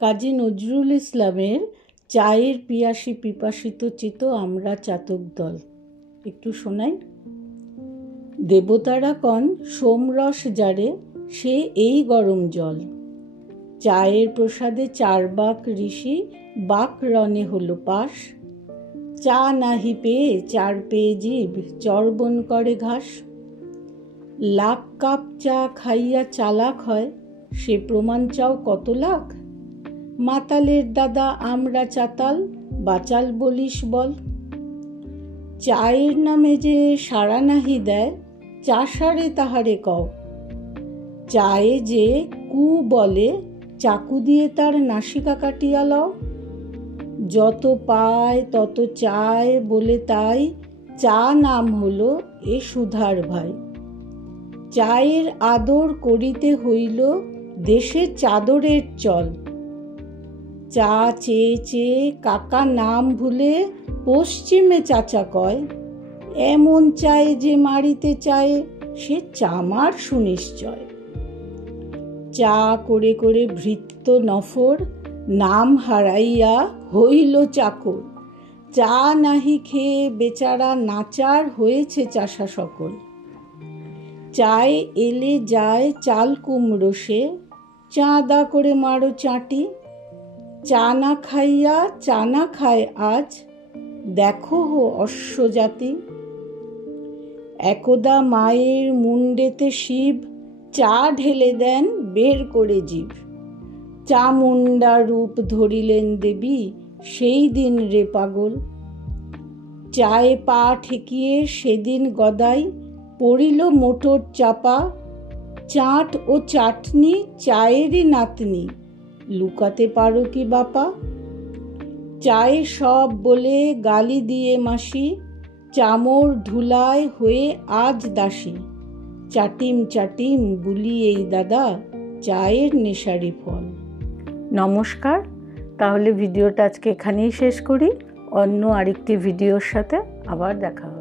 কাজী নজরুল ইসলামের চায়ের পিয়াসী পিপাসিত চিত আমরা চাতক দল। একটু শোনাই। দেবতারা কন সোমরস যারে, সে এই গরম জল। চায়ের প্রসাদে 4 বাক ঋষি, বাক রণে হলো পাশ। চা নাহি পেয়ে 4 পেয়ে জীব, চর্বণ করে ঘাস। লাখ কাপ চা খাইয়া চালাক হয়, সে প্রমাণ চাও কত লাখ। মাতালের দাদা আমরা চাতাল, বাচাল বলিস বল। চায়ের নামে যে সাড়া নাহি দেয়, চাষারে তাহারে কও। চায়ে যে কু বলে, চাকু দিয়ে তার নাসিকা কাটিয়া লও। যত পায় তত চায় বলে তাই, চা নাম হলো এ সুধার ভাই। চায়ের আদর করিতে হইল, দেশের চাদরের চল। চা চেয়ে চেয়ে কাকা নাম ভুলে, পশ্চিমে চাচা কয়। এমন চায়ে যে মারিতে চায়, সে চামার সুনিশ্চয়। চা করে করে ভৃত্য নফর, নাম হারাইয়া হইল চাকর। চা নাহি খেয়ে বেচারা নাচার, হয়েছে চাষা সকল। চায় এলে যায় চাল কুমড়ো সে, চাঁদা করে মারো চাটি। চা না খাইয়া চানা খায় আজ, দেখো হো অশ্ব জাতি। একদা মায়ের মুন্ডেতে শিব, চা ঢেলে দেন বের করে জিভ। চামুন্ডা রূপ ধরিলেন দেবী, সেই দিন রে পাগল। চায়ে পা ঠেকিয়ে সেদিন গদাই, পড়িল মোটর চাপা। চাট ও চাটনি চায়েরই নাতনি, লুকাতে পারো কি বাপা। চায়ে সব বলে গালি দিয়ে মাসি, চামর ধুলায় হয়ে আজ দাসী। চাটিম চাটিম বুলি এই দাদা, চায়ের নেশারি ফল। নমস্কার। তাহলে ভিডিওটা আজকে এখানেই শেষ করি। অন্য আরেকটি ভিডিওর সাথে আবার দেখা হবে।